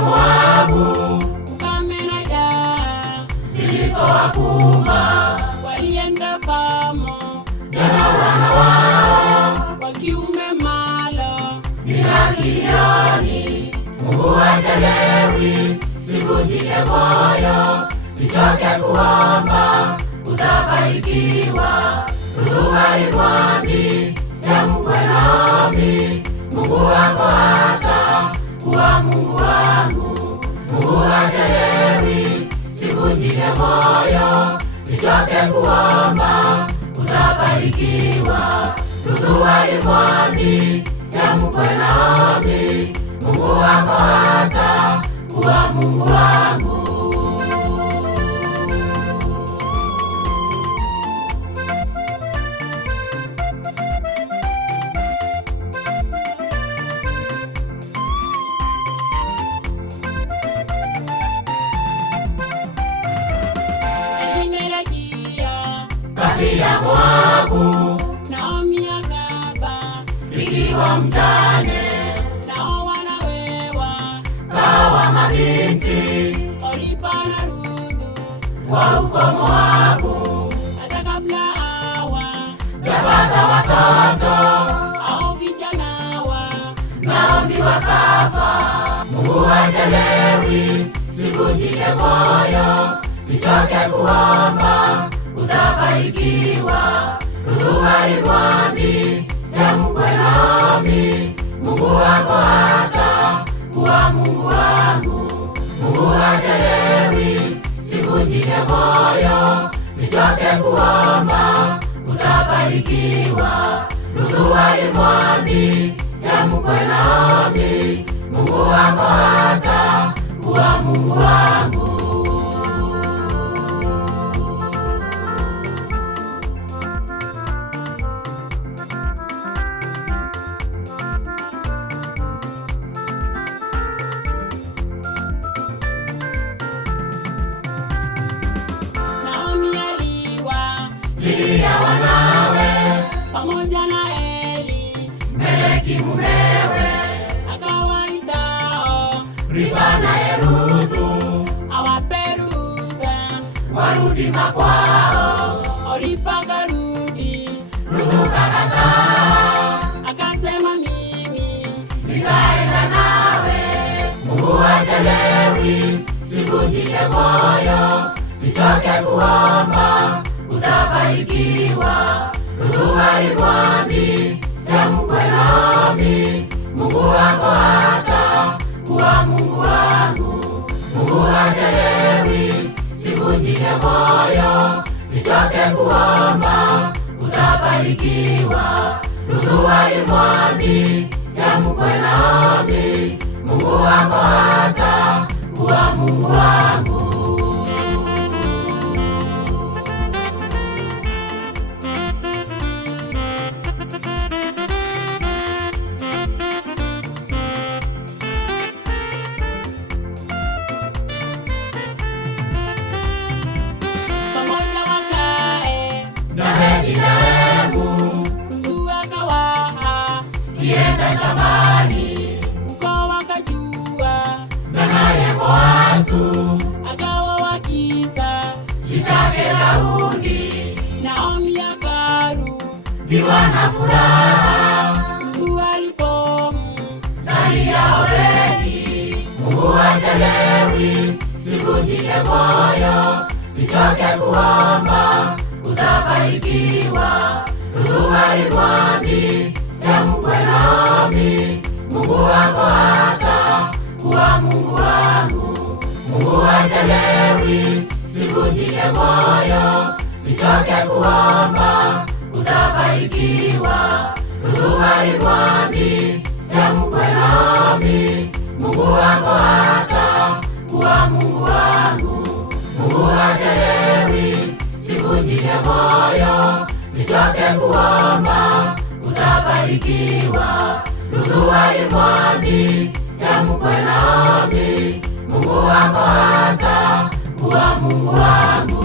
ya Moabu, ukame na njaa zilipowakumba, walienda pamo na wana wao wa kiume malo bila kilioni. Mungu hachelewi, sivunjike moyo, sichoke kuomba, utabarikiwa. Ruthu alimwambia mkwe Naomi, Mungu wako hata kuwa Mungu wangu. Mungu hachelewi, sivunjike moyo, sichoke kuomba, utabarikiwa. Ruthu alimwambia mkwe Naomi, Mungu wako hata kuwa Mungu wangu. Kambi ya Moabu, Naomi akaba ikiwa mjane, nao wanawewa kawa mabinti Orpa na Ruthu wa huko Moabu. hata kabla Hawajapata watoto, hao vijana Naomi wakafa. Mungu hachelewi, sivunjike moyo, sichoke kuomba, utabarikiwa. Ruthu alimwambia mkwe Naomi, Mungu wako hata kuwa Mungu wangu. Mungu hachelewi, sivunjike moyo, sichoke kuomba, utabarikiwa. Ruthu alimwambia mkwe Naomi, Mungu wako hata kuwa Mungu wangu. Lilia wanawe pamoja na Elimeleki mumewe, akawaitao Orpa na Ruthu awape ruhusa warudi makwao. Orpa karudi, Ruthu kakataa, akasema mimi nitaenda nawe. Mungu hachelewi, sivunjike moyo, sichoke kuomba, utabarikiwa. Ruthu alimwambia mkwe Naomi, Mungu wako hata kuwa Mungu wangu. Mungu hachelewi, sivunjike moyo, sichoke kuomba, utabarikiwa. Ruthu alimwambia mkwe Naomi, Mungu wako hata kuwa Mungu wangu. pamoja wakae Na Bethlehemu, Ruthu akawaha kienda shambani, uko wakajua naye Boazu akawa wakisa jitake Daudi, Naomi liwa na furaha. Ruthu Zalia Obedi, Mungu hachelewi, sivunjike moyo, sichoke kuomba, utabarikiwa. Ruthu alimwambia mkwe Naomi, Mungu wako hata kuwa Mungu wangu. Mungu hachelewi, sivunjike moyo, sichoke kuomba, utabarikiwa. Ruthu alimwambia mkwe Naomi, Mungu wako hata kuwa Mungu wangu. Mungu hachelewi, sivunjike moyo, sichoke kuomba, utabarikiwa. Ruthu alimwambia mkwe Naomi, Mungu wako hata kuwa Mungu wangu.